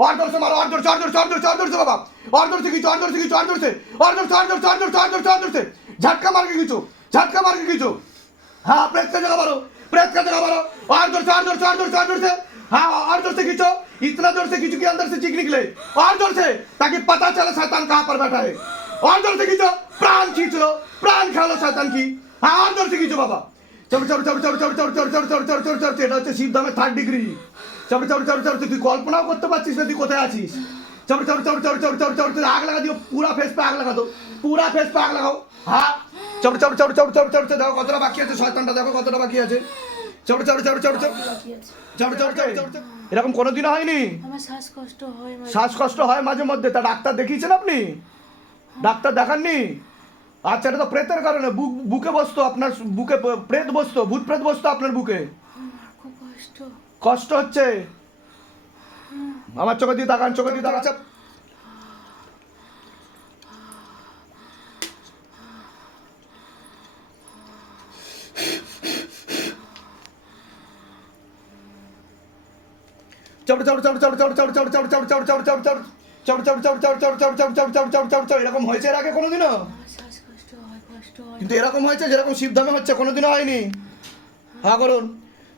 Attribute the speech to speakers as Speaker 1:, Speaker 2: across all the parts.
Speaker 1: আর ধরছে মারো আর ধরছে আর ধরছে আর ধরছে আর ধরছে বাবা আর ধরছে কিছু আর ধরছে কিছু আর ধরছে আর ধরছে আর ধরছে আর ধরছে আর ধরছে আর ধরছে ঝাটকা মার্কে কিছু ঝাটকা মার্কে কিছু হ্যাঁ প্রেসকে জায়গা মারো প্রেসকে জায়গা মারো আর ধরছে আর ধরছে আর ধরছে আর ধরছে हाँ और जोर से खींचो इतना जोर से खींचो कि अंदर से चीख निकले और जोर से ताकि पता चले शैतान कहाँ पर बैठा है और जोर से खींचो प्राण खींच लो प्राण खा लो शैतान की हाँ और जोर से खींचो बाबा चलो चलो चलो चलो चलो चलो चलो चलो चलो चलो चलो चलो चलो चलो चलो चलो चलो चलो চাপড়ে চাপড়ে চাপড়ে চাপড়ে তুই কল্পনাও করতে পারছিস না তুই কোথায় আছিস চাপড়ে চাপড়ে চাপড়ে চাপড়ে চাপড়ে চাপড়ে চাপড়ে আগ লাগা দিও পুরা ফেস পে আগ লাগা দো পুরা ফেস পে আগ লাগাও হ্যাঁ চাপড়ে চাপড়ে চাপড়ে চাপড়ে চাপড়ে চাপড়ে দেখো কতটা বাকি আছে শয়তানটা দেখো কতটা বাকি আছে চাপড়ে
Speaker 2: চাপড়ে চাপড়ে
Speaker 1: চাপড়ে চাপড়ে চাপড়ে চাপড়ে চাপড়ে এরকম কোনোদিন হয়নি
Speaker 2: আমার শ্বাসকষ্ট হয়
Speaker 1: শ্বাসকষ্ট হয় মাঝে মধ্যে তা ডাক্তার দেখিয়েছেন আপনি ডাক্তার দেখাননি আচ্ছা এটা তো প্রেতের কারণে বুক বুকে বসতো আপনার বুকে প্রেত বসতো ভূত প্রেত বসতো আপনার বুকে
Speaker 2: খুব কষ্ট
Speaker 1: কষ্ট হচ্ছে আমার চোখে দিয়ে তাকান চোখে দিয়ে তাকাচ্ছে চাপড়ে এরকম হয়েছে এর আগে কোনোদিনও কিন্তু এরকম হয়েছে যেরকম শিবধামে হচ্ছে কোনোদিনও হয়নি হ্যাঁ করুন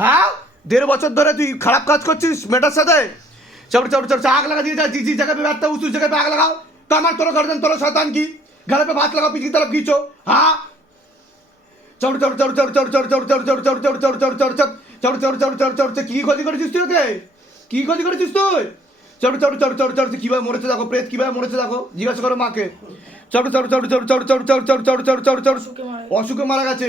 Speaker 1: হ্যাঁ
Speaker 2: দেড় বছর ধরে
Speaker 1: তুই খারাপ কাজ করছিস মেয়েটার সাথে চপ চপ চপ আগ লাগা দিয়ে যা জি জায়গা পে উঁচু उस আগ লাগাও पे তোর लगाओ तो हमारे কি गर्दन तोरो शैतान की घर पे बात लगाओ पिछली तरफ खींचो हाँ চপ চপ চপ চপ চপ চপ চপ চপ চপ চপ চপ চপ চপ কি ক্ষতি করেছিস তুই ওকে কি ক্ষতি করেছিস তুই চপ চপ চপ চপ চপ মরেছে দেখো প্রেত কীভাবে মরেছে দেখো জিজ্ঞাসা করো মাকে চপ চপ চপ চপ চপ চপ চপ চপ চপ চপ চপ
Speaker 2: অসুখে মারা গেছে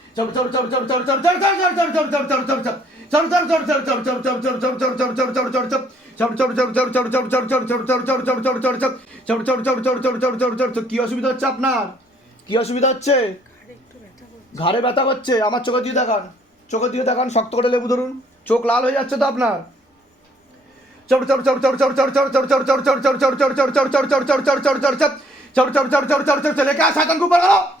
Speaker 1: কি অসুবিধা হচ্ছে আপনার কি অসুবিধা হচ্ছে ঘাড়ে ব্যথা করছে আমার চোখে দিয়ে দেখান চোখে দিয়ে দেখান শক্ত করে লেবু ধরুন চোখ লাল হয়ে যাচ্ছে তো আপনার লেখা শাখান খুব ভালো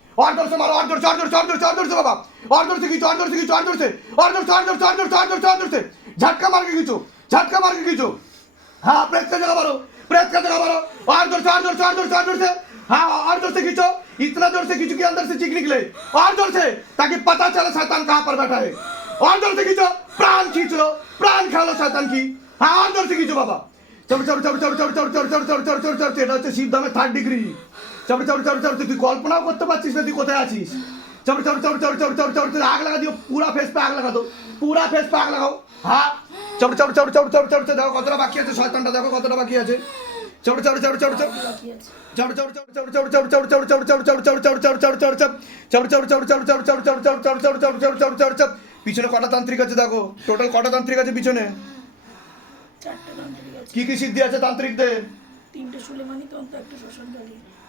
Speaker 1: আর ধরছে মারো আর ধরছে আর ধরছে আর ধরছে আর ধরছে বাবা আর ধরছে কিছু আর ধরছে কিছু আর ধরছে আর ধরছে আর ধরছে আর ধরছে আর ধরছে আর ধরছে ঝটকা মারকে কিছু ঝটকা মারকে কিছু हाँ प्रेत का जगह मारो प्रेत का जगह मारो और जोर से और जोर से और जोर से और जोर से हाँ और जोर से खींचो इतना जोर से खींचो कि अंदर से चीख निकले और जोर से ताकि पता चले शैतान कहाँ पर बैठा है और जोर से खींचो प्राण खींच लो प्राण खा लो शैतान की हाँ और जोर से खींचो बाबा চলো চলো চলো চলো চলো চলো চলো চলো চলো চলো চলো চলো এটা হচ্ছে শিবধামের থার্ড চলো চলো চলো চলো তুই কল্পনাও করতে পারছিস না তুই কোথায় আছিস চলো চলো চলো চলো চলো চলো চলো আগ লাগা দিও পুরা ফেস पे আগ লাগা দো পুরা ফেস আগ লাগাও হ্যাঁ চলো চলো চলো চলো চলো চলো দেখো কতটা বাকি আছে শয়তানটা দেখো কতটা বাকি আছে পিছনে কটা তান্ত্রিক আছে দেখো টোটাল কটা তান্ত্রিক আছে পিছনে কি কি সিদ্ধি আছে তান্ত্রিকদের
Speaker 2: তিনটে সুলেমানি তন্ত্র একটা শ্মশানকালী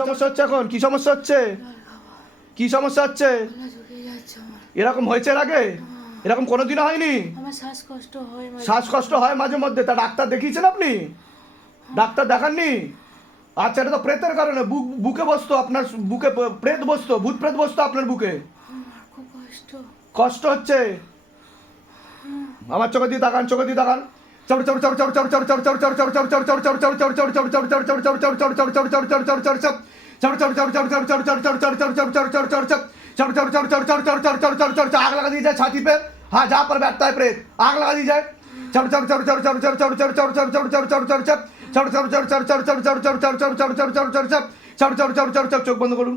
Speaker 1: সমস্যা হচ্ছে এখন কি সমস্যা হচ্ছে কি সমস্যা হচ্ছে এরকম হয়েছে এর আগে এরকম কোনোদিনও হয়নি
Speaker 3: আমার শ্বাসকষ্ট হয় মাঝে
Speaker 1: শ্বাসকষ্ট হয় মাঝে মধ্যে তা ডাক্তার দেখিয়েছেন আপনি ডাক্তার দেখাননি আচ্ছা এটা তো প্রেতের কারণে বুক বুকে বসতো আপনার বুকে প্রেত বসতো ভূত প্রেত বসতো আপনার বুকে
Speaker 3: আমার খুব কষ্ট
Speaker 1: কষ্ট হচ্ছে আমার চোখে দিয়ে তাকান চোখে দিয়ে তাকান आग लगा दी जाए छाती पे हाँ जहाँ पर बैठता है प्रेत आग लगा दी जाए চোখ বন্ধ করুন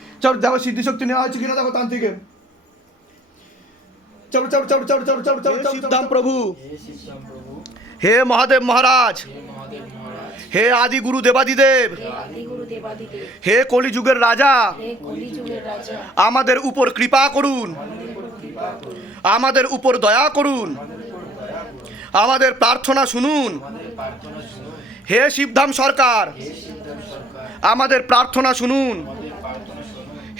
Speaker 1: চল দেখো সিদ্ধি শক্তি নেওয়া হয়েছে কিনা দেখো তান্ত্রিকে চল চল চল চল চল চল চল শিবধাম প্রভু। হে মহাদেব মহারাজ। হে আদি গুরু দেবাদিদেব।
Speaker 2: আদিগুরু
Speaker 1: হে কলিযুগের রাজা।
Speaker 2: হে কলিযুগের রাজা।
Speaker 1: আমাদের উপর কৃপা করুন। আমাদের উপর দয়া করুন। আমাদের প্রার্থনা শুনুন। হে শিবধাম সরকার। আমাদের প্রার্থনা শুনুন।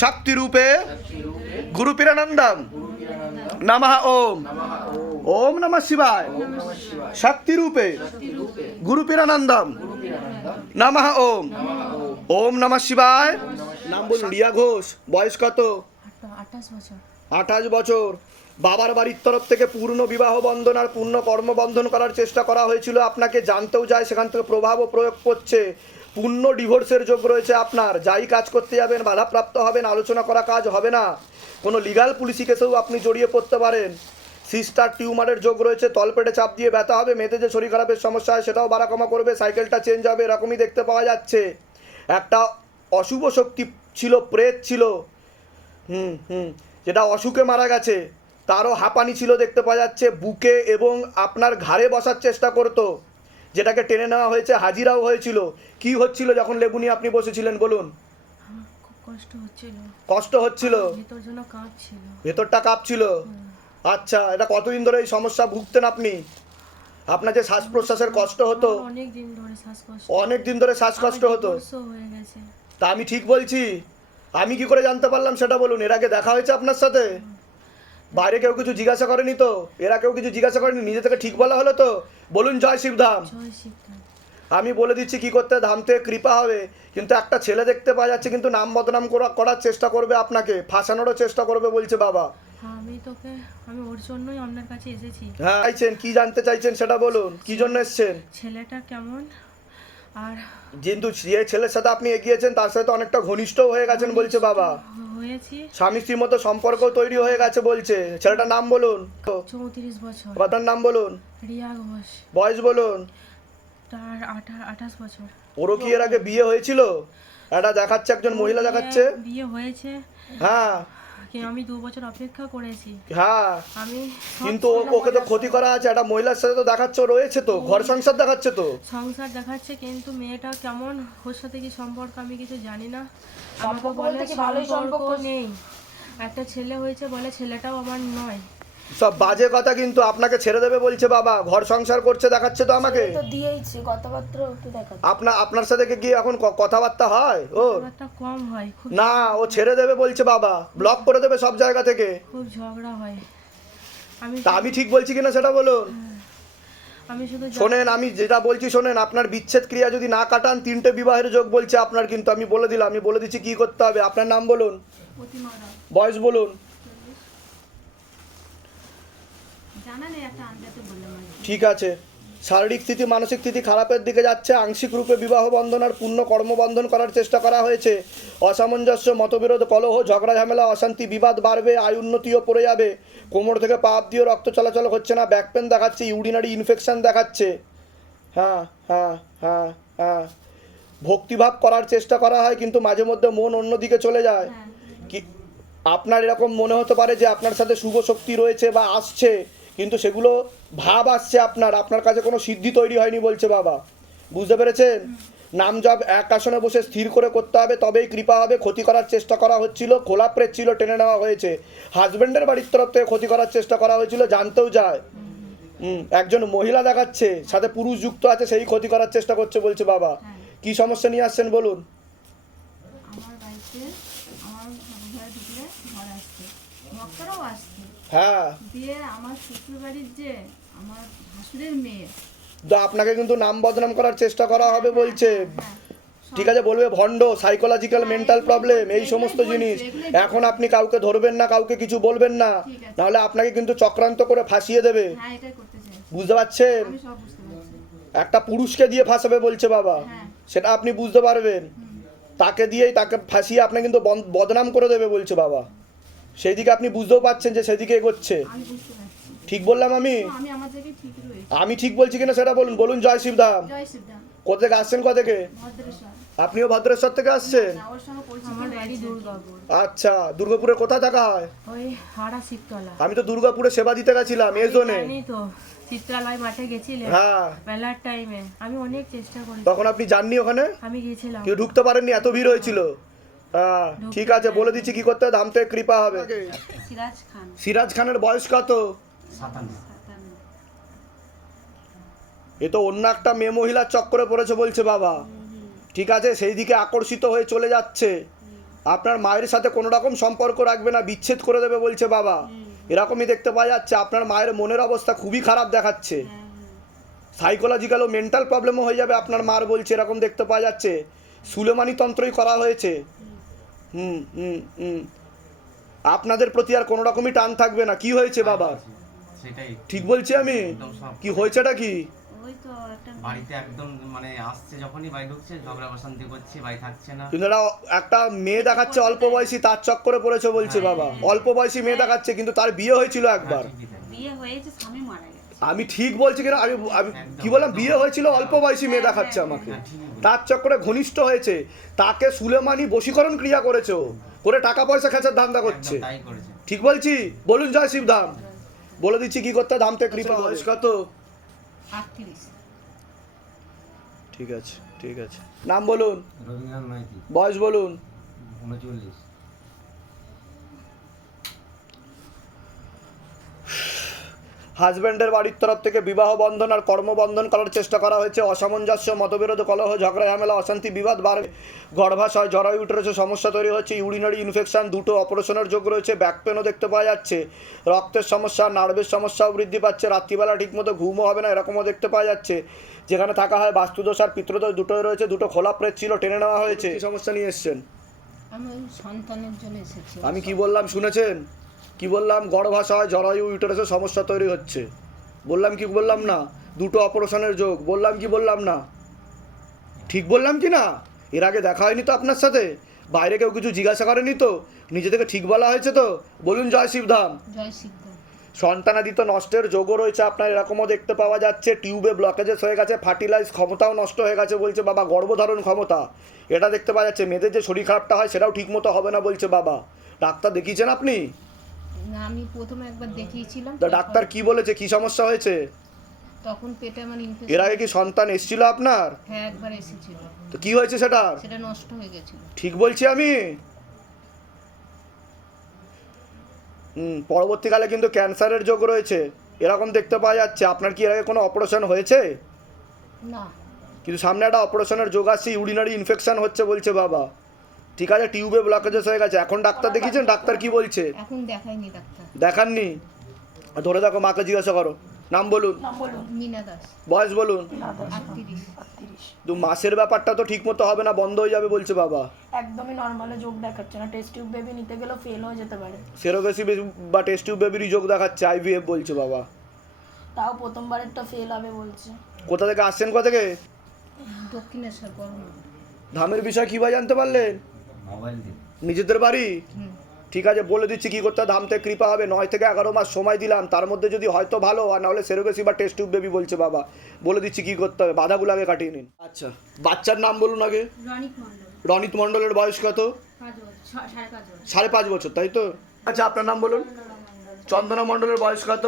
Speaker 1: শক্তি রূপে গুরু পীরানন্দম। নমঃ ওম। ওম নমঃ শিবায়। শক্তি রূপে গুরু পীরানন্দম। নমঃ ওম। ওম নমঃ শিবায়। নাম বলুন রিয়া ঘোষ বয়স কত?
Speaker 3: আঠাশ বছর।
Speaker 1: বাবার বাড়ির তরফ থেকে পূর্ণ বিবাহ বন্ধন আর পূর্ণ কর্মবন্ধন করার চেষ্টা করা হয়েছিল। আপনাকে জানতেও যায় সেখান থেকে প্রভাবও প্রয়োগ করছে। পূর্ণ ডিভোর্সের যোগ রয়েছে আপনার। যাই কাজ করতে যাবেন, বাধাপ্রাপ্ত হবেন, আলোচনা করা কাজ হবে না। কোনো লিগাল পুলিশি কেসেও আপনি জড়িয়ে পড়তে পারেন। সিস্টার টিউমারের যোগ রয়েছে, তলপেটে চাপ দিয়ে ব্যথা হবে, মেয়েদের যে শরীর খারাপের সমস্যা হয় সেটাও বাড়া কমা করবে সাইকেলটা চেঞ্জ হবে, এরকমই দেখতে পাওয়া যাচ্ছে। একটা অশুভ শক্তি ছিল, প্রেত ছিল, হুম হুম, যেটা অসুখে মারা গেছে, তারও হাঁপানি ছিল দেখতে পাওয়া যাচ্ছে, বুকে এবং আপনার ঘাড়ে বসার চেষ্টা করতো। যেটাকে টেনে নেওয়া হয়েছে হাজিরাও হয়েছিল। কি হচ্ছিল যখন লেবু নিয়ে আপনি বসেছিলেন বলুন?
Speaker 3: কষ্ট হচ্ছিল।
Speaker 1: কষ্ট হচ্ছিল?
Speaker 3: ভেতর জন্য কাঁপছিল।
Speaker 1: ভেতরটা কাঁপছিল? আচ্ছা এটা কতদিন ধরে এই সমস্যা ভুগতেন আপনি? আপনার যে শ্বাস প্রশ্বাসের কষ্ট হতো?
Speaker 3: অনেক দিন ধরে শ্বাসকষ্ট।
Speaker 1: অনেক দিন ধরে শ্বাসকষ্ট হতো?
Speaker 3: হয়ে গেছে।
Speaker 1: তা আমি ঠিক বলছি। আমি কি করে জানতে পারলাম সেটা বলুন? এর আগে দেখা হয়েছে আপনার সাথে? বাইরে কেউ কিছু জিজ্ঞাসা করেনি তো? এরা কেউ কিছু জিজ্ঞাসা করেনি? নিজে থেকে ঠিক বলা হলো তো? বলুন জয় শিবধাম। আমি বলে দিচ্ছি কি করতে ধামতে কৃপা হবে। কিন্তু একটা ছেলে দেখতে পাওয়া যাচ্ছে কিন্তু নাম বদনাম করা- করার চেষ্টা করবে আপনাকে। ফাঁসানোরও চেষ্টা করবে বলছে বাবা।
Speaker 3: হ্যাঁ, আমি তোকে আমি ওর জন্যই আপনার কাছে এসেছি।
Speaker 1: হ্যাঁ চাইছেন কি জানতে চাইছেন সেটা বলুন। কি জন্য এসছেন?
Speaker 3: ছেলেটা কেমন? আর
Speaker 1: কিন্তু যে ছেলের সাথে আপনি এগিয়েছেন তার সাথে অনেকটা ঘনিষ্ঠ হয়ে গেছেন বলছে বাবা।
Speaker 3: হয়েছি।
Speaker 1: স্বামী স্ত্রীর মতো সম্পর্ক তৈরি হয়ে গেছে বলছে। ছেলেটার নাম বলুন।
Speaker 3: চৌত্রিশ বছর।
Speaker 1: কথার নাম বলুন।
Speaker 3: রিয়া ঘোষ।
Speaker 1: বয়স বলুন।
Speaker 3: তার আঠাশ বছর।
Speaker 1: ওরও কি এর আগে বিয়ে হয়েছিল? এটা দেখাচ্ছে একজন মহিলা দেখাচ্ছে
Speaker 3: বিয়ে- বিয়ে হয়েছে।
Speaker 1: হ্যাঁ।
Speaker 3: কি আমি দু বছর অপেক্ষা করেছি।
Speaker 1: হ্যাঁ
Speaker 3: আমি
Speaker 1: কিন্তু ওকে তো ক্ষতি করা আছে একটা মহিলার সাথে তো দেখাচ্ছে রয়েছে তো ঘর সংসার দেখাচ্ছে তো।
Speaker 3: সংসার দেখাচ্ছে কিন্তু মেয়েটা কেমন ওর সাথে কি সম্পর্ক আমি কিছু জানি না। আমাকে
Speaker 2: সম্পর্ক
Speaker 3: বলে
Speaker 2: বলতে কি ভালোই
Speaker 3: সম্পর্ক?
Speaker 2: সম্পর্ক?
Speaker 3: নেই। একটা ছেলে হয়েছে বলে ছেলেটাও আমার নয়।
Speaker 1: সব বাজে কথা কিন্তু আপনাকে ছেড়ে দেবে বলছে বাবা ঘর সংসার করছে দেখাচ্ছে তো আমাকে।
Speaker 2: তো দিয়েইছে কথাবার্তা একটু দেখা
Speaker 1: আপনার আপনার সাথে কি এখন ক- কথাবার্তা হয়? ও।
Speaker 3: কম হয় খুব
Speaker 1: না ও ছেড়ে দেবে বলছে বাবা ব্লক করে দেবে সব জায়গা থেকে।
Speaker 3: খুব ঝগড়া হয়। আমি
Speaker 1: তা আমি ঠিক বলছি কিনা সেটা বলুন।
Speaker 3: আমি শুধু
Speaker 1: শোনেন আমি যেটা বলছি শোনেন আপনার বিচ্ছেদ ক্রিয়া যদি না কাটান তিনটে বিবাহের যোগ বলছে আপনার কিন্তু আমি বলে দিলাম আমি বলে দিচ্ছি কি করতে হবে আপনার নাম বলুন। বয়স বলুন
Speaker 3: জানা নেই একটা আন্দাজে বললাম আর কি।
Speaker 1: ঠিক আছে। শারীরিক স্থিতি মানসিক স্থিতি খারাপের দিকে যাচ্ছে। আংশিক রূপে বিবাহ বন্ধন আর পূর্ণ কর্মবন্ধন করার চেষ্টা করা হয়েছে। অসামঞ্জস্য মতবিরোধ কলহ ঝগড়া ঝামেলা অশান্তি বিবাদ বাড়বে আয় উন্নতিও পড়ে যাবে। কোমর থেকে পাপ দিয়ে রক্ত চলাচল হচ্ছে না। ব্যাক পেন দেখাচ্ছে ইউরিনারি ইনফেকশন দেখাচ্ছে। হ্যাঁ হ্যাঁ হ্যাঁ হ্যাঁ। ভক্তিভাব করার চেষ্টা করা হয় কিন্তু মাঝে মধ্যে মন অন্যদিকে চলে যায়। কি আপনার এরকম মনে হতে পারে যে আপনার সাথে শুভ শক্তি রয়েছে বা আসছে? কিন্তু সেগুলো ভাব আসছে আপনার। আপনার কাছে কোনো সিদ্ধি তৈরি হয়নি বলছে বাবা। বুঝতে পেরেছেন? নাম জব এক আসনে বসে স্থির করে করতে হবে তবেই কৃপা হবে। ক্ষতি করার চেষ্টা করা হচ্ছিল খোলা প্রেত ছিল টেনে নেওয়া হয়েছে। হাজব্যান্ডের বাড়ির তরফ থেকে ক্ষতি করার চেষ্টা করা হয়েছিল জানতেও যায়। একজন মহিলা দেখাচ্ছে সাথে পুরুষ যুক্ত আছে সেই ক্ষতি করার চেষ্টা করছে বলছে বাবা। কি সমস্যা নিয়ে আসছেন বলুন
Speaker 4: আমার বাড়িতে আমার ঘরে ঢুকলে ঘর আসছে ভক্তরাও আসছে
Speaker 1: হ্যাঁ।
Speaker 4: দিয়ে আমার শ্বশুর বাড়ির যে আমার ভাসুরের মেয়ে।
Speaker 1: তো আপনাকে কিন্তু নাম বদনাম করার চেষ্টা করা হবে বলছে। ঠিক আছে বলবে ভণ্ড সাইকোলজিক্যাল মেন্টাল প্রবলেম এই সমস্ত জিনিস। এখন আপনি কাউকে ধরবেন না কাউকে কিছু বলবেন না নাহলে আপনাকে কিন্তু চক্রান্ত করে ফাঁসিয়ে দেবে।
Speaker 4: হ্যাঁ
Speaker 1: বুঝতে পারছেন? একটা পুরুষকে দিয়ে ফাঁসাবে বলছে বাবা।
Speaker 4: হ্যাঁ।
Speaker 1: সেটা আপনি বুঝতে পারবেন। তাকে দিয়েই তাকে ফাঁসিয়ে আপনি কিন্তু বদনাম করে দেবে বলছে বাবা। সেই দিকে আপনি বুঝতেও পারছেন যে সেদিকে এগোচ্ছে। ঠিক বললাম আমি?
Speaker 4: আমি ঠিক রয়েছি।
Speaker 1: আমি ঠিক বলছি কিনা সেটা বলুন। বলুন জয় শিবধাম
Speaker 4: জয় শিবদাম।
Speaker 1: কোথা থেকে আসছেন কোথা থেকে আপনিও ভদ্রেশ্বর থেকে আসছেন? আচ্ছা দুর্গাপুরে কোথায় থাকা হয়?
Speaker 3: ওই হাড়া শিবতলা।
Speaker 1: আমি তো দুর্গাপুরে সেবা দিতে গেছিলাম এই জোনে
Speaker 3: চিত্রালয় মাঠে গেছিলে
Speaker 1: হ্যাঁ।
Speaker 3: মেলার টাইমে আমি অনেক চেষ্টা করেছি।
Speaker 1: তখন আপনি যাননি ওখানে?
Speaker 3: আমি গেছিলাম।
Speaker 1: কেউ ঢুকতে পারেননি এত ভিড় হয়েছিল। হ্যাঁ ঠিক আছে বলে দিচ্ছি কি করতে থেকে কৃপা হবে।
Speaker 4: সিরাজ
Speaker 1: খানের বয়স কত? এ তো অন্য একটা মেয়ে মহিলার চক্করে পড়েছে বলছে বাবা। ঠিক আছে সেই দিকে আকর্ষিত হয়ে চলে যাচ্ছে। আপনার মায়ের সাথে কোনো রকম সম্পর্ক রাখবে না বিচ্ছেদ করে দেবে বলছে বাবা। এরকমই দেখতে পাওয়া যাচ্ছে আপনার মায়ের মনের অবস্থা খুবই খারাপ দেখাচ্ছে। সাইকোলজিক্যাল ও মেন্টাল প্রবলেমও হয়ে যাবে আপনার মার বলছে এরকম দেখতে পাওয়া যাচ্ছে। সুলেমানি তন্ত্রই করা হয়েছে। হুম হুম হুম। আপনাদের প্রতি আর কোনো রকমই টান থাকবে না। কি হয়েছে বাবা?
Speaker 5: সেটাই।
Speaker 1: ঠিক বলছি আমি? কি হয়েছেটা কি?
Speaker 4: ওই একটা
Speaker 5: বাড়িতে একদম মানে আসছে যখনই বাড়ি ঢুকছে ঝগড়া অশান্তি করছে বাড়ি থাকছে না।
Speaker 1: কিন্তু একটা মেয়ে দেখাচ্ছে অল্প বয়সী তার চক্করে পড়েছে বলছে বাবা। অল্প বয়সী মেয়ে দেখাচ্ছে কিন্তু তার বিয়ে হয়েছিল একবার।
Speaker 4: বিয়ে হয়েছে স্বামী মারা গেছে।
Speaker 1: আমি ঠিক বলছি কিনা? আমি আমি কি বললাম? বিয়ে হয়েছিল অল্প বয়সী মেয়ে দেখাচ্ছে আমাকে।
Speaker 5: হ্যাঁ, ঠিকই বলেছেন।
Speaker 1: তার চক্করে ঘনিষ্ঠ হয়েছে। তাকে সুলেমানি বশীকরণ ক্রিয়া করেছে। করে টাকা পয়সা খেঁচার ধান্দা করছে। ঠিক বলছি? বলুন জয় শিবধাম বলে দিচ্ছি কি করতে? ধাম থেকে কৃপা বয়স কত? ঠিক আছে ঠিক আছে। নাম বলুন। বয়স বলুন।
Speaker 6: উনচল্লিশ।
Speaker 1: হাজব্যান্ডের বাড়ির তরফ থেকে বিবাহ বন্ধন আর কর্মবন্ধন করার চেষ্টা করা হয়েছে। অসামঞ্জস্য মতবিরোধ কলহ ঝগড়া ঝামেলা অশান্তি বিবাদ বাড়বে গর্ভাশয় জরায়ু উঠেছে সমস্যা তৈরি হচ্ছে ইউরিনারি ইনফেকশন দুটো অপারেশনের যোগ রয়েছে। ব্যাক পেনও দেখতে পাওয়া যাচ্ছে। রক্তের সমস্যা নার্ভের সমস্যাও বৃদ্ধি পাচ্ছে। রাত্রিবেলা ঠিকমতো ঘুমও হবে না এরকমও দেখতে পাওয়া যাচ্ছে। যেখানে থাকা হয় বাস্তুদোষ আর পিতৃদোষ দুটোই রয়েছে। দুটো খোলা প্রেত ছিল টেনে নেওয়া হয়েছে। কি সমস্যা নিয়ে এসছেন?
Speaker 4: আমি ওই সন্তানের জন্য এসেছি।
Speaker 1: আমি কি বললাম শুনেছেন? কি বললাম? গর্ভাশয় জরায়ু ইউটারাসের সমস্যা তৈরি হচ্ছে। বললাম কি বললাম না? দুটো অপারেশনের যোগ। বললাম কি বললাম না? ঠিক বললাম কি না? এর আগে দেখা হয়নি তো আপনার সাথে? বাইরে কেউ কিছু জিজ্ঞাসা করেনি তো? নিজে থেকে ঠিক বলা হয়েছে তো? বলুন জয় শিবধাম। সন্তানাদিত নষ্টের যোগও রয়েছে আপনার এরকমও দেখতে পাওয়া যাচ্ছে। টিউবে ব্লকেজেস হয়ে গেছে ফার্টিলাইজ ক্ষমতাও নষ্ট হয়ে গেছে বলছে বাবা গর্ভধারণ ক্ষমতা। এটা দেখতে পাওয়া যাচ্ছে। মেয়েদের যে শরীর খারাপটা হয় সেটাও ঠিকমতো হবে না বলছে বাবা। ডাক্তার দেখিয়েছেন আপনি?
Speaker 4: না আমি প্রথমে একবার দেখিয়েছিলাম
Speaker 1: তা ডাক্তার কি বলেছে? কি সমস্যা হয়েছে?
Speaker 4: তখন পেটে আমার
Speaker 1: এর আগে কি সন্তান এসেছিল আপনার?
Speaker 4: হ্যাঁ একবার এসেছিল।
Speaker 1: তো কি হয়েছে সেটা?
Speaker 4: সেটা নষ্ট হয়ে গেছিল।
Speaker 1: ঠিক বলছি আমি? হুম পরবর্তীকালে কিন্তু ক্যান্সারের যোগ রয়েছে। এরকম দেখতে পাওয়া যাচ্ছে। আপনার কি এর আগে কোনো অপারেশন হয়েছে?
Speaker 4: না।
Speaker 1: কিন্তু সামনে একটা অপারেশনের যোগ আসছে ইউরিনারি ইনফেকশন হচ্ছে বলছে বাবা। ঠিক আছে টিউবে ব্লকেজেস হয়ে গেছে। এখন ডাক্তার দেখিয়েছেন ডাক্তার কি বলছে?
Speaker 4: এখন দেখাইনি ডাক্তার।
Speaker 1: দেখাননি? ধরে দেখো মাকে জিজ্ঞাসা করো। নাম বলুন।
Speaker 2: নাম বলুন।
Speaker 4: মিনা দাস।
Speaker 1: বয়স বলুন।
Speaker 4: আটত্রিশ।
Speaker 1: মাসের ব্যাপারটা তো ঠিক মতো হবে না বন্ধ হয়ে যাবে বলছে বাবা।
Speaker 2: একদমই নর্মালে যোগ দেখাচ্ছে না। টেস্ট টিউব বেবি নিতে গেলে ফেল হয়ে যেতে পারে।
Speaker 1: সেরোগেসি বা টেস্ট টিউব বেবিরই যোগ দেখাচ্ছে আইভিএফ বলছে বাবা।
Speaker 2: তাও প্রথমবারেরটা ফেল হবে বলছে।
Speaker 1: কোথা থেকে আসছেন কোথা থেকে?
Speaker 4: দক্ষিণেশ্বর
Speaker 1: ধামের বিষয় কীভাবে জানতে পারলেন? নিজেদের বাড়ি? ঠিক আছে বলে দিচ্ছি কী করতে ধাম থেকে কৃপা হবে নয় থেকে এগারো মাস সময় দিলাম তার মধ্যে যদি হয়তো ভালো আর নাহলে সেরোগেসি বা টেস্ট টিউব বেবি বলছে বাবা। বলে দিচ্ছি কী করতে হবে বাধাগুলো আগে কাটিয়ে নিন। আচ্ছা। বাচ্চার নাম বলুন আগে। রনিত মণ্ডলের বয়স কত?
Speaker 3: সাড়ে পাঁচ বছর।
Speaker 1: সাড়ে পাঁচ বছর তাই তো? আচ্ছা আপনার নাম বলুন। চন্দনা মণ্ডলের বয়স কত?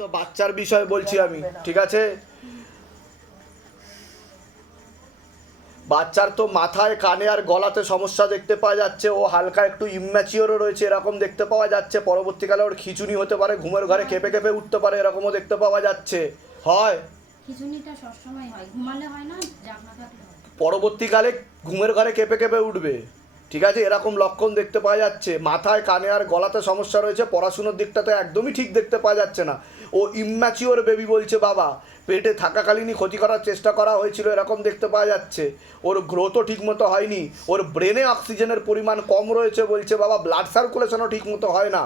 Speaker 1: তো বাচ্চার বিষয় বলছি আমি ঠিক আছে? বাচ্চার তো মাথায় কানে আর গলাতে সমস্যা দেখতে পাওয়া যাচ্ছে। ও হালকা একটু ইম্যাচিওরও রয়েছে এরকম দেখতে পাওয়া যাচ্ছে। পরবর্তীকালে ওর খিচুনি হতে পারে ঘুমের ঘরে কেঁপে কেঁপে উঠতে পারে এরকমও দেখতে পাওয়া যাচ্ছে। হয়।
Speaker 7: খিচুনিটা সবসময় হয় ঘুমালে হয় না জাগনা থাকলে হয়।
Speaker 1: পরবর্তীকালে ঘুমের ঘরে কেঁপে কেঁপে উঠবে। ঠিক আছে, এরকম লক্ষণ দেখতে পাওয়া যাচ্ছে। মাথায়, কানে আর গলাতে সমস্যা রয়েছে, পড়াশুনোর দিকটাতে একদমই ঠিক দেখতে পাওয়া যাচ্ছে না। ও ইম্যাচিওর বেবি বলছে, বাবা, পেটে থাকাকালীনই ক্ষতি করার চেষ্টা করা হয়েছিল, এরকম দেখতে পাওয়া যাচ্ছে। ওর গ্রোথও ঠিকমতো হয়নি, ওর ব্রেনে অক্সিজেনের পরিমাণ কম রয়েছে বলছে, বাবা ব্লাড সার্কুলেশনও ঠিকমতো হয় না।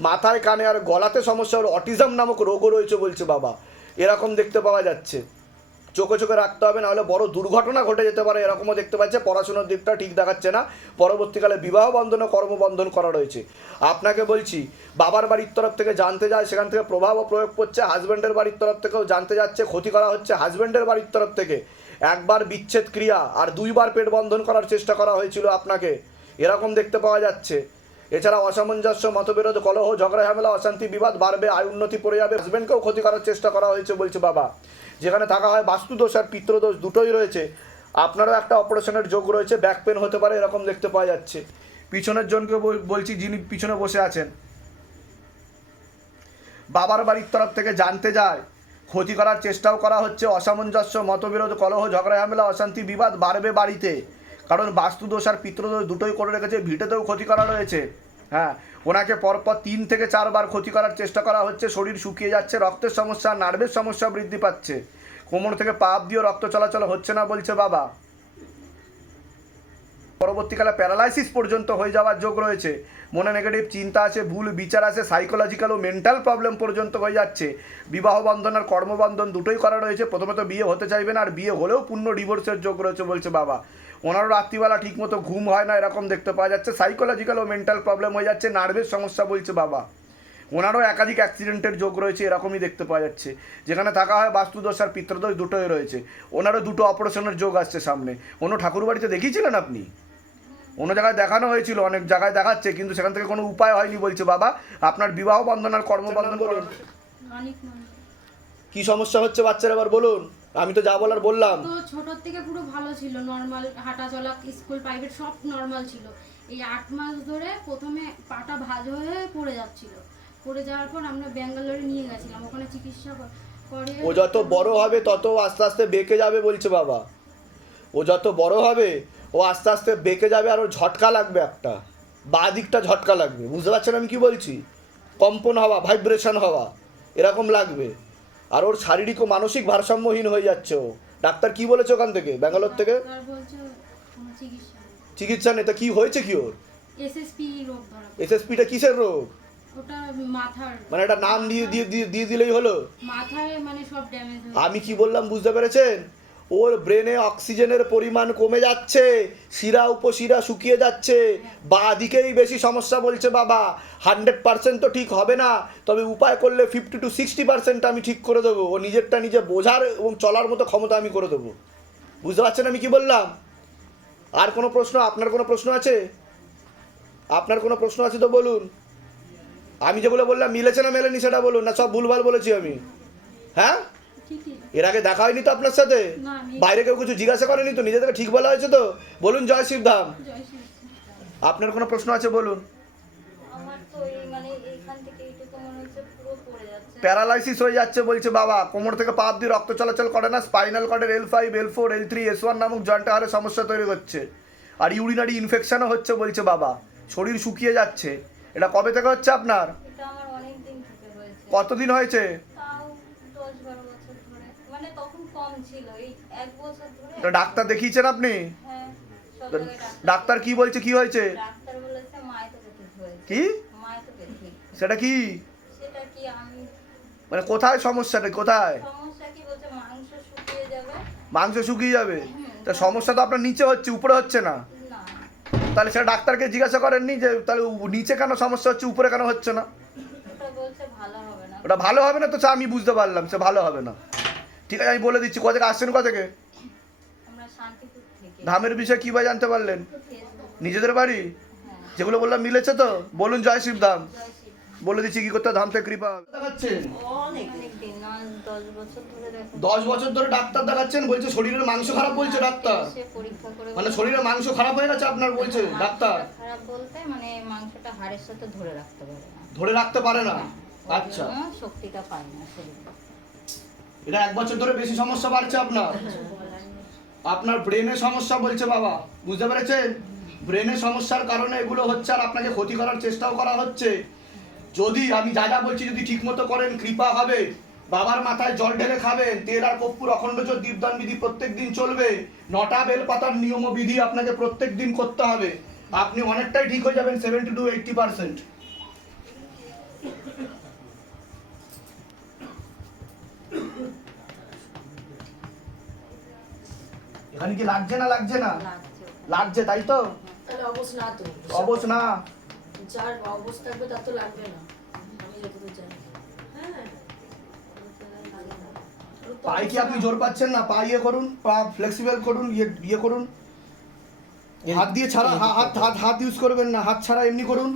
Speaker 1: মাথায়, কানে আর গলাতে সমস্যা, ওর অটিজম নামক রোগও রয়েছে বলছে, বাবা, এরকম দেখতে পাওয়া যাচ্ছে। চোখে চোখে রাখতে হবে, নাহলে বড় দুর্ঘটনা ঘটে যেতে পারে, এরকমও দেখতে পাচ্ছে। পড়াশোনার দিকটা ঠিক দেখাচ্ছে না। পরবর্তীকালে বিবাহ বন্ধন ও কর্মবন্ধন করা রয়েছে। আপনাকে বলছি, বাবার বাড়ির তরফ থেকে জানতে যায়, সেখান থেকে প্রভাবও প্রয়োগ করছে হাজব্যান্ডের বাড়ির তরফ থেকেও জানতে যাচ্ছে, ক্ষতি করা হচ্ছে। হাজব্যান্ডের বাড়ির তরফ থেকে একবার বিচ্ছেদ ক্রিয়া আর দুইবার পেট বন্ধন করার চেষ্টা করা হয়েছিল আপনাকে। এরকম দেখতে পাওয়া যাচ্ছে। এছাড়া অসামঞ্জস্য, মতবিরোধ, কলহ, ঝগড়া, ঝামেলা, অশান্তি, বিবাদ বাড়বে, আয় উন্নতি পড়ে যাবে হাজব্যান্ডকেও ক্ষতি করার চেষ্টা করা হয়েছে বলছে বাবা। যেখানে থাকা হয় বাস্তুদোষ আর পিত্রদোষ দুটোই রয়েছে। আপনারও একটা অপারেশনের যোগ রয়েছে ব্যাক পেন হতে পারে, এরকম দেখতে পাওয়া যাচ্ছে। পিছনের জনকে বলছি যিনি পিছনে বসে আছেন। বাবার বাড়ির তরফ থেকে জানতে যায়, ক্ষতি করার চেষ্টাও করা হচ্ছে, অসামঞ্জস্য, মতবিরোধ, কলহ, ঝগড়া, ঝামেলা, অশান্তি, বিবাদ বাড়বে বাড়িতে। কারণ বাস্তুদোষ আর পিতৃদোষ দুটোই করে রেখেছে, ভিটেতেও ক্ষতি করা রয়েছে। হ্যাঁ ওনাকে পরপর তিন থেকে চারবার ক্ষতি করার চেষ্টা করা হচ্ছে, শরীর শুকিয়ে যাচ্ছে, রক্তের সমস্যা, নার্ভের সমস্যা বৃদ্ধি পাচ্ছে। কোমর থেকে পাপ দিয়েও রক্ত চলাচল হচ্ছে না বলছে বাবা। পরবর্তীকালে প্যারালাইসিস পর্যন্ত হয়ে যাওয়ার যোগ রয়েছে। মনে নেগেটিভ চিন্তা আছে, ভুল বিচার আছে, সাইকোলজিক্যাল ও মেন্টাল প্রবলেম পর্যন্ত হয়ে যাচ্ছে। বিবাহ বন্ধন আর কর্মবন্ধন দুটোই করা রয়েছে। প্রথমে তো বিয়ে হতে চাইবে না, আর বিয়ে হলেও পূর্ণ ডিভোর্সের যোগ রয়েছে বলছে বাবা। ওনারও রাত্রিবেলা ঠিকমতো ঘুম হয় না এরকম দেখতে পাওয়া যাচ্ছে। সাইকোলজিক্যাল ও মেন্টাল প্রবলেম হয়ে যাচ্ছে নার্ভের সমস্যা বলছে বাবা। ওনারও একাধিক অ্যাক্সিডেন্টের যোগ রয়েছে এরকমই দেখতে পাওয়া যাচ্ছে। যেখানে থাকা হয় বাস্তুদোষ আর পিত্রদোষ দুটোই রয়েছে। ওনারও দুটো অপারেশনের যোগ আসছে সামনে। অন্য ঠাকুরবাড়িতে দেখিয়েছিলেন আপনি? অন্য জায়গায় দেখানো হয়েছিল অনেক জায়গায় দেখাচ্ছে কিন্তু সেখান থেকে কোনো উপায় হয়নি বলছে বাবা। আপনার বিবাহ বন্ধন আর কর্মবন্ধন বলুন। কি সমস্যা হচ্ছে বাচ্চারা এবার বলুন। আমি তো যা বলার বললাম।
Speaker 7: তো ছোটোর থেকে পুরো ভালো ছিল নর্মাল হাঁটা চলা স্কুল প্রাইভেট সব নর্মাল ছিল। এই আট মাস ধরে প্রথমে পাটা ভাজ হয়ে পড়ে যাচ্ছিল। পড়ে যাওয়ার পর আমরা ব্যাঙ্গালোরে নিয়ে গেছিলাম ওখানে চিকিৎসা করে
Speaker 1: ও যত বড় হবে তত আস্তে আস্তে বেঁকে যাবে বলছে বাবা। ও যত বড় হবে ও আস্তে আস্তে বেঁকে যাবে আর ওর ঝটকা লাগবে একটা। বা দিকটা ঝটকা লাগবে। বুঝতে পারছেন আমি কি বলছি? কম্পন হওয়া ভাইব্রেশন হওয়া এরকম লাগবে। আর ওর শারীরিক ও মানসিক ভারসাম্যহীন হয়ে যাচ্ছে ও। ডাক্তার কি বলেছে ওখান থেকে? ব্যাঙ্গালোর থেকে?
Speaker 7: চিকিৎসা
Speaker 1: নেতা নেই তা কি হয়েছে কি ওর? এসএসপিটা কিসের রোগ? মানে একটা নাম দিয়ে দিয়ে দিয়ে দিলেই হলো?
Speaker 7: মানে
Speaker 1: আমি কি বললাম বুঝতে পেরেছেন? ওর ব্রেনে অক্সিজেনের পরিমাণ কমে যাচ্ছে, শিরা উপশিরা শুকিয়ে যাচ্ছে। বা দিকেই বেশি সমস্যা বলছে বাবা। হান্ড্রেড পার্সেন্ট তো ঠিক হবে না, তবে উপায় করলে ফিফটি টু সিক্সটি পার্সেন্ট আমি ঠিক করে দেবো। ও নিজেরটা নিজে বোঝার এবং চলার মতো ক্ষমতা আমি করে দেবো। বুঝতে পারছেন আমি কি বললাম? আর কোনো প্রশ্ন? আপনার কোনো প্রশ্ন আছে? আপনার কোনো প্রশ্ন আছে তো বলুন। আমি যেগুলো বললাম মিলেছে না মেলেনি সেটা বলুন, না সব ভুলভাল বলেছি আমি। হ্যাঁ? এর আগে দেখা হয়নি তো আপনার সাথে? বাইরে কেউ কিছু জিজ্ঞাসা করেনি তো? নিজে থেকে ঠিক বলা হয়েছে তো? বলুন জয় শিবধাম
Speaker 7: জয়
Speaker 1: আপনার কোনো প্রশ্ন আছে বলুন?
Speaker 8: আমার তো এই মানে এইখান থেকে এইটুকু হচ্ছে পুরো পড়ে যাচ্ছে।
Speaker 1: প্যারালাইসিস হয়ে যাচ্ছে বলছে বাবা। কোমর থেকে পা অব্দি রক্ত চলাচল করে না। Spinal কর্ডের L five L four L three S one নামক জয়েন্ট হারে সমস্যা তৈরি হচ্ছে। আর ইউরিনারি ইনফেকশনও হচ্ছে বলছে বাবা। শরীর শুকিয়ে যাচ্ছে। এটা কবে থেকে হচ্ছে আপনার? কতদিন হয়েছে? তো ডাক্তার দেখিয়েছেন আপনি?
Speaker 8: হ্যাঁ ডাক্তার।
Speaker 1: কি বলছে কি হয়েছে? কি? সেটা কি? মানে কোথায় সমস্যাটা কোথায়?
Speaker 8: মাংস শুকিয়ে যাবে।
Speaker 1: তা সমস্যা তো আপনার নিচে হচ্ছে উপরে হচ্ছে না? তাহলে সেটা ডাক্তারকে জিজ্ঞাসা করেননি যে তাহলে নিচে কেন সমস্যা হচ্ছে উপরে কেন হচ্ছে না?
Speaker 8: ওটা ভালো হবে না।
Speaker 1: ওটা ভালো হবে না তো চা আমি বুঝতে পারলাম সে ভালো হবে না। ঠিক আছে আমি বলে দিচ্ছি কোথা থেকে আসছেন কোথা থেকে?
Speaker 8: আমরা শান্তিপুর থেকে।
Speaker 1: ধামের বিষয়ে কী ভাই জানতে পারলেন? নিজেদের বাড়ি?
Speaker 8: হ্যাঁ।
Speaker 1: যেগুলো বললাম মিলেছে তো? বলুন জয় শিব ধাম। বলে দিচ্ছি কি করতে হয়, ধাম থেকে কৃপা। দেখাচ্ছেন?
Speaker 8: দশ বছর ধরে
Speaker 1: ডাক্তার দেখাচ্ছেন? বলছে শরীরের মাংস খারাপ বলছে ডাক্তার।
Speaker 8: এসে পরীক্ষা করে
Speaker 1: মানে শরীরের মাংস খারাপ হয়ে গেছে আপনার বলছে ডাক্তার?
Speaker 8: খারাপ বলতে মানে মাংসটা হাড়ের সাথে ধরে রাখতে পারে না।
Speaker 1: ধরে রাখতে পারে না? আচ্ছা।
Speaker 8: শক্তিটা পায় না শরীরে।
Speaker 1: এটা এক বছর ধরে বেশি সমস্যা বাড়ছে আপনার। আপনার ব্রেনে সমস্যা বলছে বাবা, বুঝতে পেরেছেন? ব্রেনে সমস্যার কারণে এগুলো হচ্ছে আর আপনাকে ক্ষতি করার চেষ্টাও করা হচ্ছে। যদি আমি যা যা বলছি যদি ঠিক মতো করেন, কৃপা হবে। বাবার মাথায় জল ঢেলে খাবেন, তেল আর কর্পূর, অখণ্ড দীপদান বিধি প্রত্যেক দিন চলবে। নটা বেল পাতার নিয়ম বিধি আপনাকে প্রত্যেক দিন করতে হবে। আপনি অনেকটাই ঠিক হয়ে যাবেন সেভেন্টি টু এইটটি পার্সেন্ট এখানে কি লাগছে না লাগছে না?
Speaker 8: লাগছে।
Speaker 1: লাগছে তাই তো?
Speaker 2: তাহলে অবশ না তো।
Speaker 1: অবশ না।
Speaker 2: যার অবশ থাকবে তার তো লাগবে না। আমি যতদূর জানি।
Speaker 1: পায়ে কি আপনি জোর পাচ্ছেন না? পা ইয়ে করুন পা ফ্লেক্সিবল করুন ইয়ে ইয়ে করুন। হাত দিয়ে ছাড়া হাত হাত হাত ইউজ করবেন না। হাত ছাড়া এমনি করুন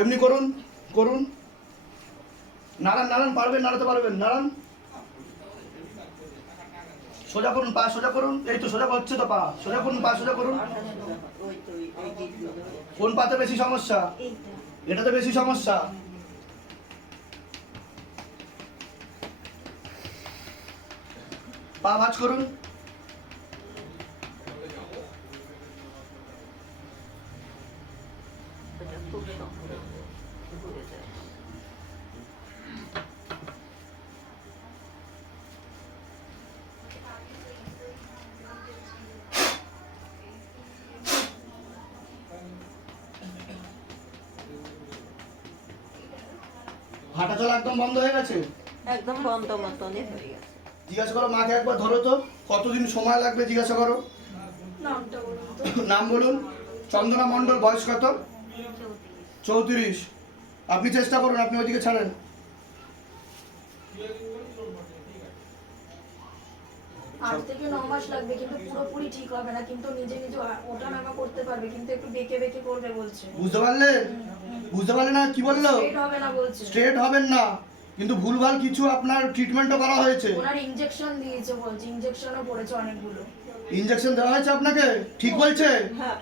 Speaker 1: এমনি করুন করুন। নাড়ান নাড়ান পারবেন নাড়াতে পারবেন। নাড়ান সোজা করুন, পা সোজা করুন, এই তো সোজা হচ্ছে তো পা। সোজা করুন, পা সোজা করুন। কোন পাতে বেশি সমস্যা? এটাতে বেশি সমস্যা। পা ভাঁজ করুন। হাঁটা চলা একদম বন্ধ হয়ে গেছে?
Speaker 9: একদম বন্ধ মতনই হয়ে গেছে।
Speaker 1: জিজ্ঞাসা করো মাকে একবার ধরো তো কতদিন সময় লাগবে জিজ্ঞাসা করো? নাম বলুন। চন্দনা মণ্ডল বয়স কত? চৌত্রিশ। আপনি চেষ্টা করুন আপনি ওইদিকে ছাড়েন।
Speaker 2: আট থেকে ন মাস লাগবে কিন্তু পুরোপুরি ঠিক হবে না কিন্তু নিজে নিজে ওটা নামা করতে পারবে কিন্তু একটু বেঁকে বেঁকে করবে বলছে।
Speaker 1: বুঝতে পারলেন বুঝতে পারলেন না? কি বলল?
Speaker 2: স্ট্রেট
Speaker 1: হবেন না। কিন্তু ভুলভাল কিছু আপনার ট্রিটমেন্টও করা হয়েছে।
Speaker 2: ওনার ইনজেকশন দিয়েছে বলছে ইনজেকশনও পড়েছে অনেকগুলো।
Speaker 1: ইঞ্জেকশন দেওয়া হয়েছে আপনাকে? ঠিক বলছে?
Speaker 9: হ্যাঁ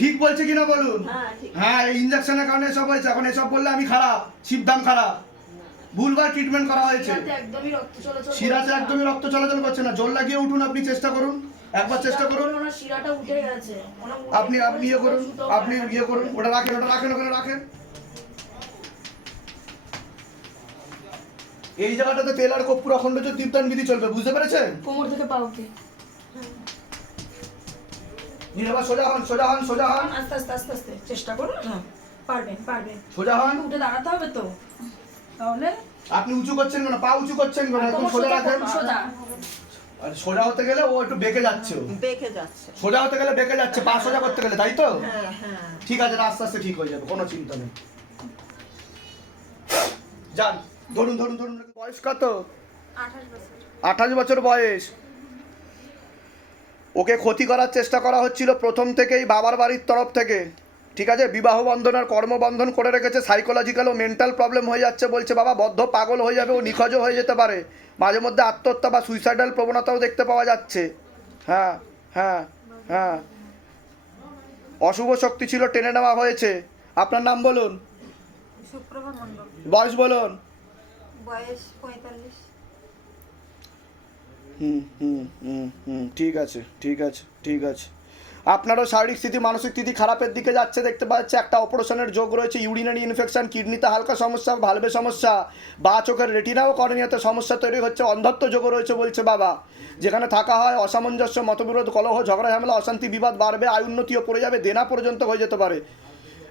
Speaker 1: ঠিক বলছে কিনা বলুন?
Speaker 9: হ্যাঁ
Speaker 1: হ্যাঁ এই ইঞ্জেকশনের কারণে এসব হয়েছে। এখন এসব বললে আমি খারাপ। শিবদাম খারাপ। ভুলবার ট্রিটমেন্ট করা হয়েছে।
Speaker 2: না।
Speaker 1: একদমই রক্ত চলাচল করছে না। জল লাগিয়ে উঠুন আপনি চেষ্টা করুন। একবার চেষ্টা করুন।
Speaker 2: শিরাটা উঠে গেছে।
Speaker 1: আপনি আপনি ইয়ে করুন আপনি ইয়ে করুন ওটা রাখেন ওটা রাখেন ওখানে রাখেন। এই জায়গাটাতে তেল আর কর্পূর অখণ্ড যে দীপদান বিধি চলবে বুঝতে পেরেছেন?
Speaker 2: কোমর থেকে পা অব্দি
Speaker 1: নীরবা সোজা হন সোজা হন সোজা হন।
Speaker 2: আস্তে আস্তে আস্তে আস্তে চেষ্টা করুন হ্যাঁ পারবেন পারবেন।
Speaker 1: সোজা হন।
Speaker 2: উঠে দাঁড়াতে হবে তো। তাহলে
Speaker 1: আপনি উঁচু করছেন কেন? পা উঁচু করছেন কেন? সোজা রাখেন।
Speaker 2: সোজা।
Speaker 1: আর সোজা হতে গেলে ও একটু বেঁকে যাচ্ছে।
Speaker 9: বেঁকে যাচ্ছে।
Speaker 1: সোজা হতে গেলে বেঁকে যাচ্ছে পা সোজা করতে গেলে তাই তো?
Speaker 9: হ্যাঁ হ্যাঁ।
Speaker 1: ঠিক আছে আস্তে আস্তে ঠিক হয়ে যাবে কোনো চিন্তা নেই। যান ধরুন ধরুন ধরুন বয়স কত?
Speaker 8: আঠাশ বছর
Speaker 1: বয়স। ওকে ক্ষতি করার চেষ্টা করা হচ্ছিল প্রথম থেকেই বাবার বাড়ির তরফ থেকে। ঠিক আছে বিবাহ বন্ধন আর কর্মবন্ধন করে রেখেছে সাইকোলজিক্যাল ও মেন্টাল প্রবলেম হয়ে যাচ্ছে বলছে বাবা বদ্ধ পাগল হয়ে যাবে ও নিখোঁজও হয়ে যেতে পারে। মাঝে মধ্যে আত্মহত্যা বা সুইসাইডাল প্রবণতাও দেখতে পাওয়া যাচ্ছে। হ্যাঁ হ্যাঁ হ্যাঁ। অশুভ শক্তি ছিল টেনে নেওয়া হয়েছে। আপনার নাম বলুন। বয়স বলুন। হুম হুম হুম হুম ঠিক আছে ঠিক আছে ঠিক আছে। আপনারও শারীরিক স্থিতি, মানসিক স্থিতি খারাপের দিকে যাচ্ছে, দেখতে পাচ্ছে একটা অপারেশনের যোগ রয়েছে, ইউরিনারি ইনফেকশন, কিডনিতে হালকা সমস্যা ভালবে সমস্যা, বা চোখের রেটিনাও ও কর্নিয়াতে সমস্যা তৈরি হচ্ছে, অন্ধত্ব যোগ রয়েছে বলছে বাবা। যেখানে থাকা হয়, অসামঞ্জস্য, মতবিরোধ, কলহ, ঝগড়া, ঝামেলা, অশান্তি, বিবাদ বাড়বে, আয় উন্নতিও পড়ে যাবে, দেনা পর্যন্ত হয়ে যেতে পারে।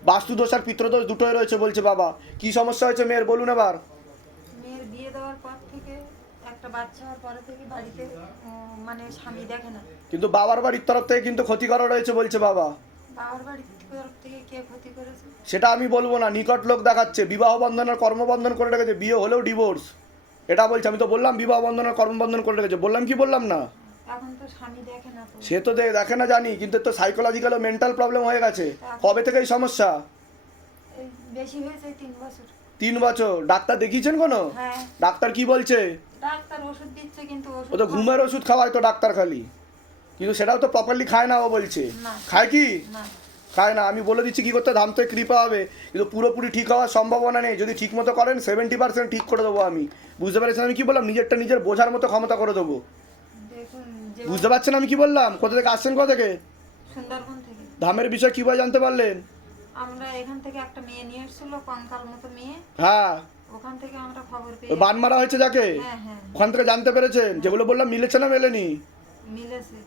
Speaker 1: বাস্তুদোষ আর পিত্রদোষ দুটোই রয়েছে বলছে বাবা। কি সমস্যা হয়েছে মেয়ের, বলুন এবার।
Speaker 8: বিয়ে দেওয়ার পর থেকে একটা বাচ্চা হওয়ার পরে থেকে বাড়িতে মানে স্বামী দেখে না।
Speaker 1: কিন্তু বাবার বাড়ির তরফ থেকে কিন্তু ক্ষতি করা রয়েছে বলছে বাবা। সেটা আমি বলব না নিকট লোক দেখাচ্ছে বিবাহ বন্ধন আর কর্মবন্ধন করে রেখেছে বিয়ে হলেও ডিভোর্স এটা বলছে আমি তো বললাম বিবাহ বন্ধন আর কর্মবন্ধন করে রেখেছে বললাম কি বললাম না? সে তো দেখে না জানি কিন্তু তো সাইকোলজিক্যাল মেন্টাল প্রবলেম হয়ে গেছে। কবে থেকে এই সমস্যা
Speaker 8: বেশি হয়েছে তিন বছর।
Speaker 1: তিন বছর। ডাক্তার দেখিয়েছেন কোনো?
Speaker 8: হ্যাঁ।
Speaker 1: ডাক্তার কি বলছে?
Speaker 8: ডাক্তার ওষুধ দিচ্ছে কিন্তু
Speaker 1: ও তো ঘুমের ওষুধ খাওয়ায় তো ডাক্তার খালি। কিন্তু সেটাও তো প্রপারলি খায় না ও বলছে। খায় কি? খায় না আমি বলে দিচ্ছি কি করতে ধাম থেকে কৃপা হবে। কিন্তু পুরোপুরি ঠিক হওয়ার সম্ভাবনা নেই। যদি ঠিক মতো করেন সেভেন্টি পার্সেন্ট ঠিক করে দেবো আমি। বুঝতে পেরেছেন আমি কি বললাম? নিজেরটা নিজের বোঝার মতো ক্ষমতা করে দেবো। বুঝতে পারছেন আমি কি বললাম? কোথা থেকে আসছেন কোথা থেকে? ধামের বিষয় কীভাবে জানতে পারলেন?
Speaker 8: আমরা এখান থেকে একটা মেয়ে নিয়ে এসেছিল কঙ্কাল মতো মেয়ে।
Speaker 1: হ্যাঁ।
Speaker 8: ওখান থেকে আমরা খবর পেয়ে
Speaker 1: বান মারা হয়েছে যাকে?
Speaker 8: হ্যাঁ হ্যাঁ।
Speaker 1: ওখান থেকে জানতে পেরেছেন? যেগুলো বললাম মিলেছে না মেলেনি?
Speaker 8: মিলেছে।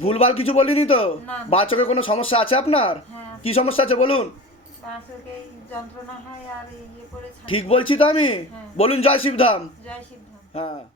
Speaker 1: ভুলভাল কিছু বলিনি তো? বাচকে কোনো সমস্যা আছে আপনার?
Speaker 8: হ্যাঁ।
Speaker 1: কি সমস্যা আছে বলুন।
Speaker 8: ইয়ে।
Speaker 1: ঠিক বলছি তো আমি।
Speaker 8: হ্যাঁ।
Speaker 1: বলুন
Speaker 8: জয় শিবধাম।
Speaker 1: হ্যাঁ।